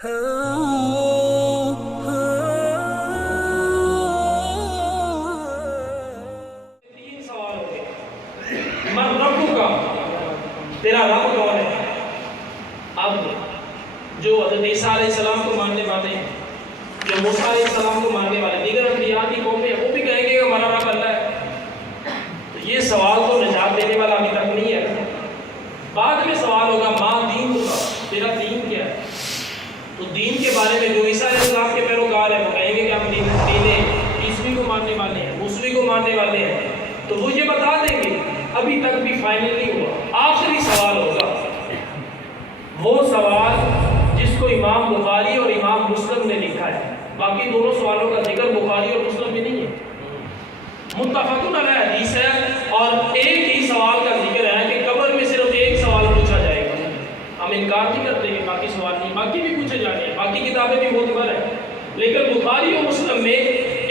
تین سوال ہو گئے. من ربو کا، تیرا رب کون ہے؟ اب جو حضرت عیسیٰ علیہ السلام کو ماننے والے ہیں، جو موسیٰ علیہ السلام کو ماننے والے دیگر انبیاء کی قومیں ہیں، وہ بھی کہیں گے کہ ہمارا رب اللہ ہے. تو یہ سوال تو نجات دینے والا ابھی تک نہیں ہے. بعد میں سوال ہوگا ماں دین کا، تیرا دین کیا ہے؟ تو دین کے بارے میں جو عیسیٰ علیہ السلام کے پیروکار ہیں وہ کہیں گے کہ ہم دین عیسوی کو ماننے والے ہیں، موسوی کو ماننے والے ہیں. تو وہ یہ بتا دیں گے. ابھی تک بھی فائنل نہیں ہوا. آخری سوال ہوگا، وہ سوال جس کو امام بخاری اور امام مسلم نے لکھا ہے. باقی دونوں سوالوں کا ذکر بخاری اور مسلم میں نہیں ہے. متفق علیہ حدیث ہے اور ایک ہی سوال کا ذکر ہے کہ قبر میں صرف ایک سوال پوچھا جائے گا. ہم انکار نہیں کرتے کہ باقی سوال نہیں، باقی بھی پوچھے جانے ہیں، باقی کتابیں بھی معتبر ہیں. لیکن بخاری اور مسلم میں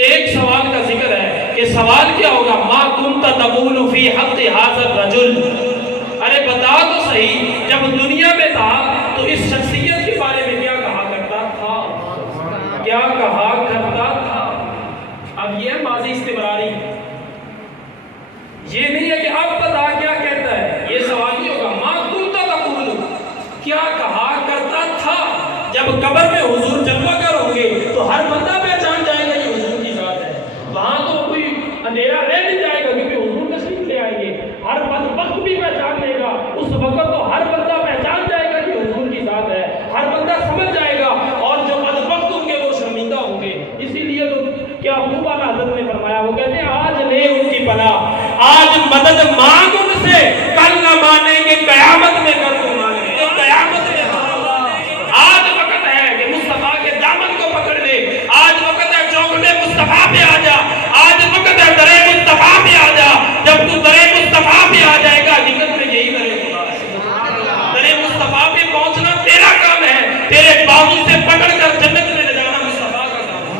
ایک سوال کا ذکر ہے کہ سوال کیا ہوگا؟ ما کنت تقول فی حق ھذا الرجل. ارے بتا تو صحیح، جب دنیا میں تھا تو اس شخصیت کے بارے میں کیا کہا کرتا تھا؟ کیا کہا کرتا تھا؟ اب یہ ماضی استمراری، یہ نہیں ہے کہ اب بتا کیا کہتا ہے. یہ سوال نہیں ہوگا ما کنت تقول، کیا کہا کرتا تھا. جب قبر میں حضور جلوہ گر ہوں گے تو ہر بندہ پہچان جائے گا یہ حضور کی ذات ہے. وہاں تو کوئی اندھیرا رہ نہیں جائے گا کیونکہ حضور تشریف لے آئیں گے. ہر بدبخت بھی پہچان لے گا. اس وقت تو ہر بندہ پہچان جائے گا کہ حضور کی ذات ہے. ہر بندہ سمجھ جائے گا اور جو بدبخت ہوں گے وہ شرمندہ ہوں گے. اسی لیے تو کیا خوب اعلیٰ حضرت نے فرمایا، وہ کہتے ہیں آج لے ان کی پناہ، آج مدد مانگ ان سے، کل نہ مانیں گے قیامت میں کر تو مانیں گے. قیامت میں آج وقت ہے کہ مصطفیٰ کے دامن کو پکڑ لے. آج وقت ہے چوکھٹے مصطفیٰ پہ آ جا. آج وقت ہے درے مصطفیٰ پہ آ جا. جب تو درے مصطفیٰ پہ آ جائے گا جنت میں یہی درے خدا ہے. درے مصطفیٰ پہ پہنچنا تیرا کام ہے، تیرے بازو سے پکڑ کر جنت میں لے جانا مصطفیٰ کا کام ہے.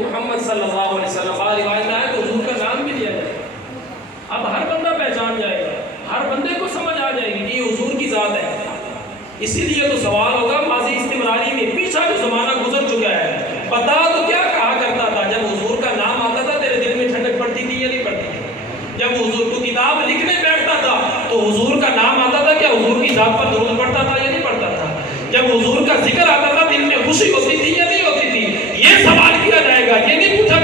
محمد صلی اللہ علیہ وسلم روایت میں ہے تو حضور کا نام بھی لیا جائے. اب ہر بندہ پہچان جائے گا، ہر بندے کو سمجھ آ جائے گی کہ یہ حضور کی ذات ہے. اسی لیے تو سوال ہوگا ماضی استمراری میں، پیچھا جو زمانہ گزر چکا ہے، بتا تو کیا کہا کرتا تھا. جب حضور کا نام آتا تھا تیرے دل میں ٹھنڈک پڑتی تھی یا نہیں پڑتی تھی؟ جب حضور کو کتاب لکھنے بیٹھتا تھا تو حضور کا نام آتا تھا، کیا حضور کی ذات پر درود پڑتا تھا یا نہیں پڑتا تھا؟ جب حضور کا ذکر آتا تھا دل میں خوشی ہوتی تھی یا نہیں ہوتی تھی؟ یہ سوال کیا جائے گا. یہ نہیں پوچھا